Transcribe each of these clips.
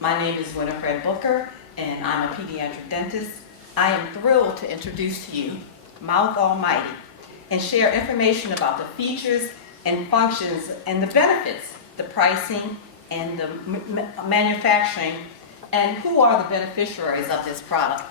My name is Winifred and I'm a pediatric dentist. I am thrilled to introduce to you Mouth Almighty and share information about the features and functions and the benefits, the pricing and the manufacturing, and who are the beneficiaries of this product.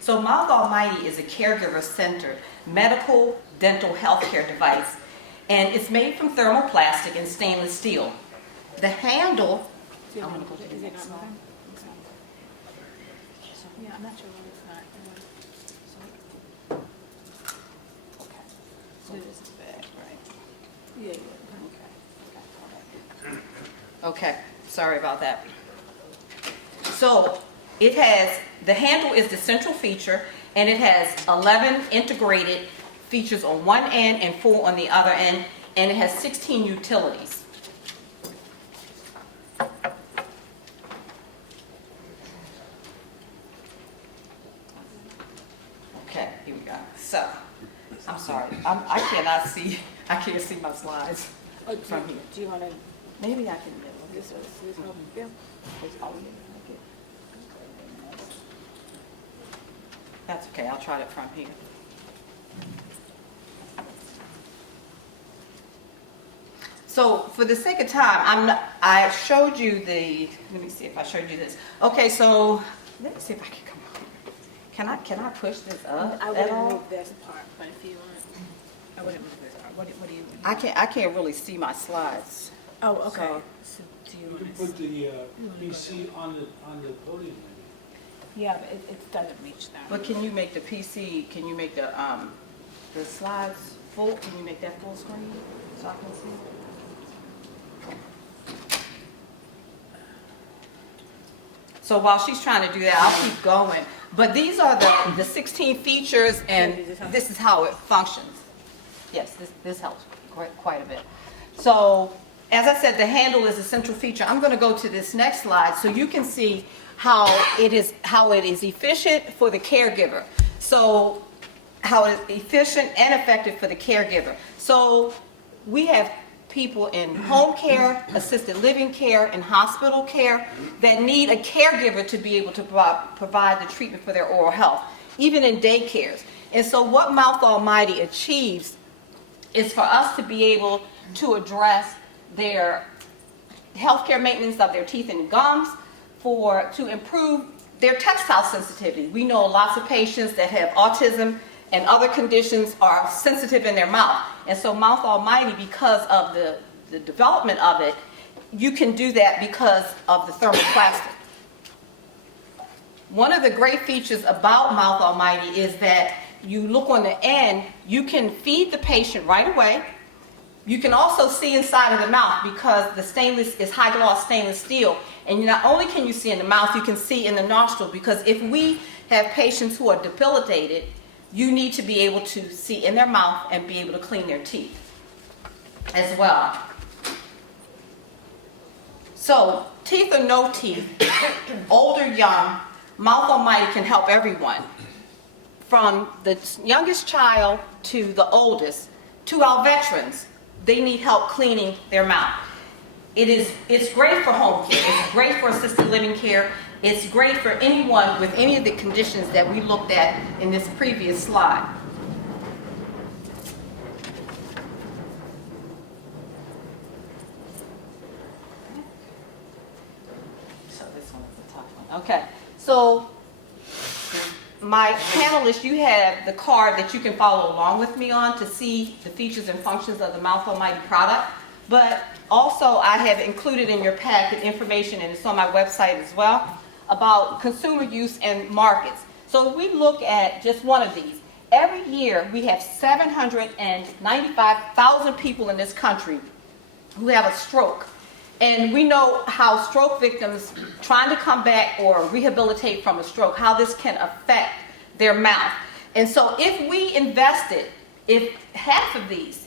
So Mouth Almighty is a caregiver-centered medical dental healthcare device, and it's made from thermoplastic and stainless steel. The handle, I'm going to go to the next slide. Yeah, I'm not sure why it's not. Okay, so this is bad, right? Yeah, Okay, sorry about that. So it has, the handle is the central feature, and it has 11 integrated features on one end and 4 on the other end, and it has 16 utilities. Okay, here we go. So, I'm sorry, I cannot see, I can't see my slides from here. Do you want to, Maybe I can, this one, Bill? that's okay, I'll try it from here. So for the sake of time, I showed you let me see if I showed you this. Okay, so let me see if I can come on. Can I push this up I at wouldn't all? move this part, but if you want, I wouldn't move this part. What do you? I can't really see my slides. Oh, okay. So do you You want can to? put the PC on the podium maybe. Yeah, but it doesn't reach that. But can you make the PC, can you make the slides full? Can you make that full screen so I can see? So while she's trying to do that, I'll keep going. But these are the 16 features, and this is how it functions. Yes, this helps quite a bit. So, as I said, the handle is a central feature. I'm going to go to this next slide so you can see how it is efficient for the caregiver. So, how it's efficient and effective for the caregiver. So, we have people in home care, assisted living care, and hospital care that need a caregiver to be able to provide the treatment for their oral health, even in daycares. And so what Mouth Almighty achieves is for us to be able to address their healthcare maintenance of their teeth and gums, to improve their textile sensitivity. We know lots of patients that have autism and other conditions are sensitive in their mouth. And so Mouth Almighty, because of the development of it, you can do that because of the thermoplastic. One of the great features about Mouth Almighty is that you look on the end, you can feed the patient right away. You can also see inside of the mouth because the stainless is high gloss stainless steel. And not only can you see in the mouth, you can see in the nostril, because if we have patients who are debilitated, you need to be able to see in their mouth and be able to clean their teeth as well. So, teeth or no teeth, old or young, Mouth Almighty can help everyone. From the youngest child to the oldest, to our veterans, they need help cleaning their mouth. It's great for home care, it's great for assisted living care, it's great for anyone with any of the conditions that we looked at in this previous slide. So this one is a tough one. Okay, so my panelists, you have the card that you can follow along with me on to see the features and functions of the Mouth Almighty product. But also I have included in your packet information, and it's on my website as well, about consumer use and markets. So if we look at just one of these, every year we have 795,000 people in this country who have a stroke. And we know how stroke victims trying to come back or rehabilitate from a stroke, how this can affect their mouth. And so if half of these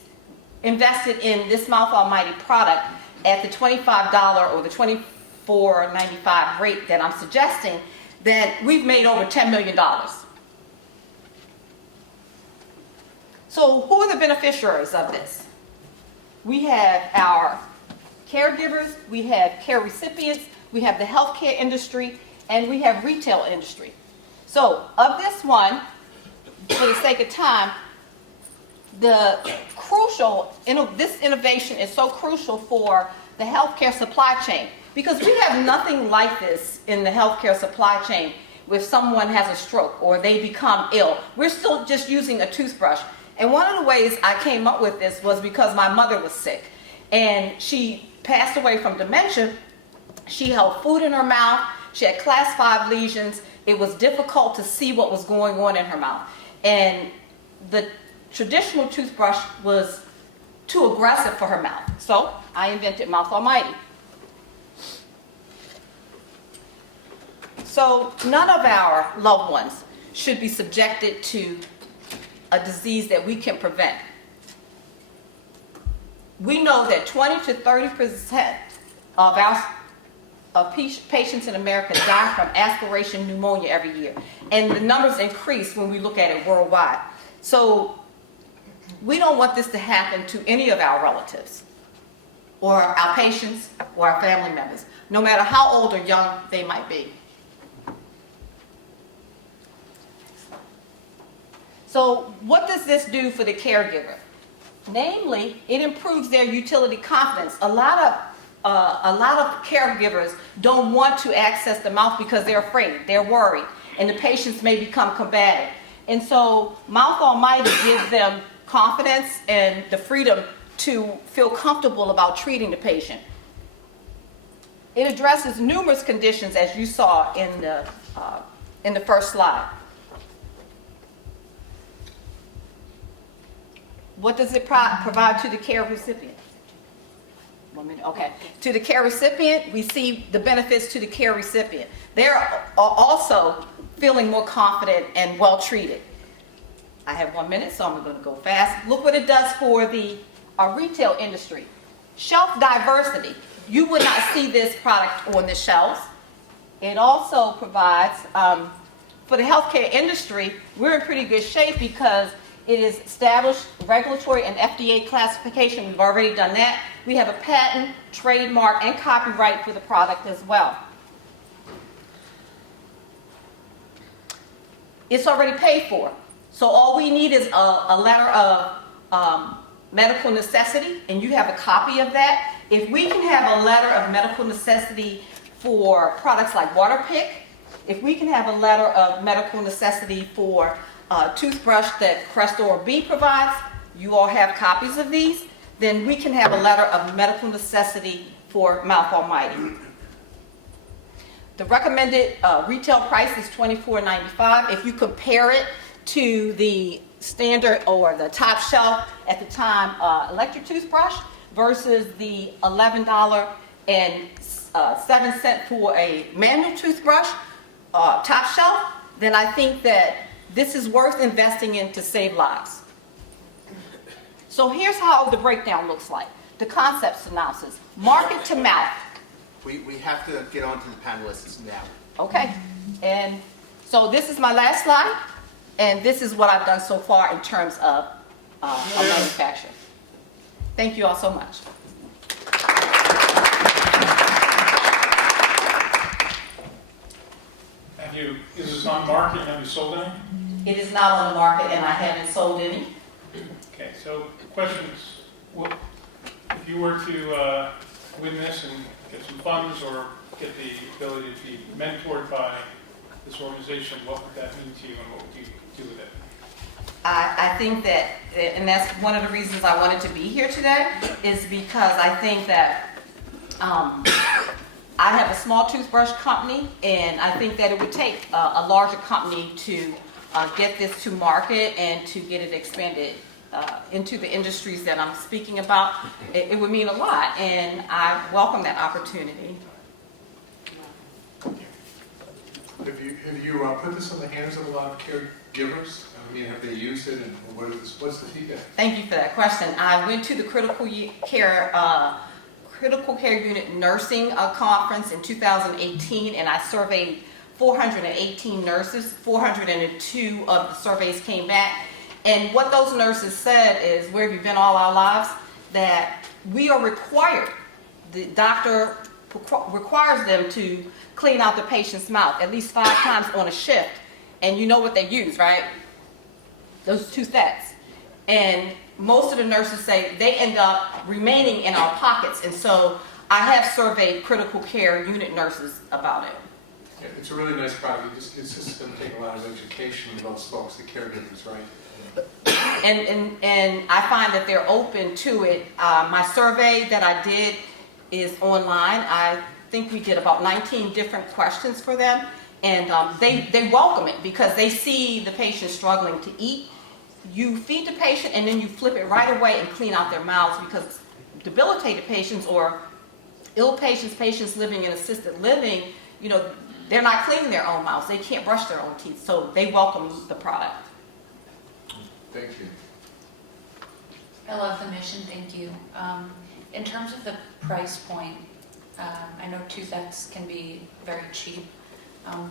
invested in this Mouth Almighty product at the $25 or the $24.95 rate that I'm suggesting, then we've made over $10 million. So who are the beneficiaries of this? We have our caregivers, we have care recipients, we have the healthcare industry, and we have retail industry. So of this one, for the sake of time, this innovation is so crucial for the healthcare supply chain, because we have nothing like this in the healthcare supply chain. If someone has a stroke or they become ill, we're still just using a toothbrush. And one of the ways I came up with this was because my mother was sick and she passed away from dementia. She held food in her mouth. She had class 5 lesions. It was difficult to see what was going on in her mouth. And the traditional toothbrush was too aggressive for her mouth. So I invented Mouth Almighty. So none of our loved ones should be subjected to a disease that we can prevent. We know that 20 to 30% of patients in America die from aspiration pneumonia every year. And the numbers increase when we look at it worldwide. So we don't want this to happen to any of our relatives or our patients or our family members, no matter how old or young they might be. So what does this do for the caregiver? Namely, it improves their utility confidence. A lot of caregivers don't want to access the mouth because they're afraid, they're worried, and the patients may become combative. And so Mouth Almighty gives them confidence and the freedom to feel comfortable about treating the patient. It addresses numerous conditions, as you saw in the first slide. What does it provide to the care recipient? 1 minute, okay. To the care recipient, we see the benefits to the care recipient. They're also feeling more confident and well treated. I have 1 minute, so I'm going to go fast. Look what it does for the retail industry. Shelf diversity. You would not see this product on the shelves. It also provides, for the healthcare industry, we're in pretty good shape because it is established regulatory and FDA classification. We've already done that. We have a patent, trademark, and copyright for the product as well. It's already paid for. So all we need is a letter of medical necessity, and you have a copy of that. If we can have a letter of medical necessity for products like Waterpik, if we can have a letter of medical necessity for toothbrush that Crestor B provides, you all have copies of these, then we can have a letter of medical necessity for Mouth Almighty. The recommended retail price is $24.95. If you compare it to the standard or the top shelf at the time electric toothbrush versus the $11.07 for a manual toothbrush top shelf, then I think that this is worth investing in to save lives. So here's how the breakdown looks like. The concept synopsis. Market to mouth. We have to get on to the panelists now. Okay. And so this is my last slide. And this is what I've done so far in terms of a manufacturer. Thank you all so much. Is this on market? Have you sold any? It is not on the market and I haven't sold any. Okay, so the question is, if you were to win this and get some funds or get the ability to be mentored by this organization, what would that mean to you and what would you do with it? I think that, and that's one of the reasons I wanted to be here today, is because I think that I have a small toothbrush company, and I think that it would take a larger company to get this to market and to get it expanded into the industries that I'm speaking about. It would mean a lot, and I welcome that opportunity. Have you put this in the hands of a lot of caregivers? I mean, have they used it, and what's the feedback? Thank you for that question. I went to the critical care unit nursing conference in 2018, and I surveyed 418 nurses. 402 of the surveys came back, and what those nurses said is, where have you been all our lives? That we are required, the doctor requires them to clean out the patient's mouth at least 5 times on a shift. And you know what they use, right? Those 2 sets. And most of the nurses say they end up remaining in our pockets. And so I have surveyed critical care unit nurses about it. Yeah, it's a really nice product. It's just going to take a lot of education of those folks, the caregivers, right? And I find that they're open to it. My survey that I did is online. I think we did about 19 different questions for them. And they welcome it because they see the patient struggling to eat. You feed the patient and then you flip it right away and clean out their mouths, because debilitated patients or ill patients, patients living in assisted living, you know, they're not cleaning their own mouths. They can't brush their own teeth. So they welcome the product. Thank you. I love the mission, thank you. In terms of the price point, I know 2 sets can be very cheap.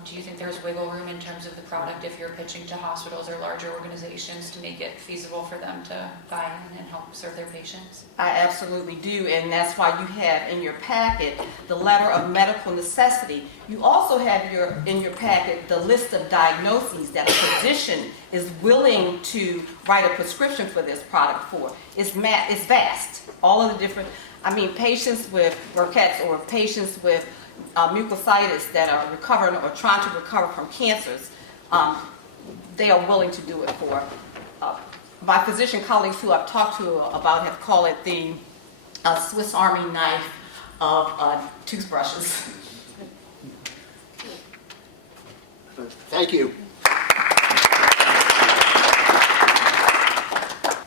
Do you think there's wiggle room in terms of the product if you're pitching to hospitals or larger organizations to make it feasible for them to buy in and help serve their patients? I absolutely do, and that's why you have in your packet the letter of medical necessity. You also have in your packet the list of diagnoses that a physician is willing to write a prescription for this product for. It's vast. All of the different, patients with Burkitt's or patients with mucositis that are recovering or trying to recover from cancers, they are willing to do it for. My physician colleagues who I've talked to about have called it the Swiss Army knife of toothbrushes. Thank you.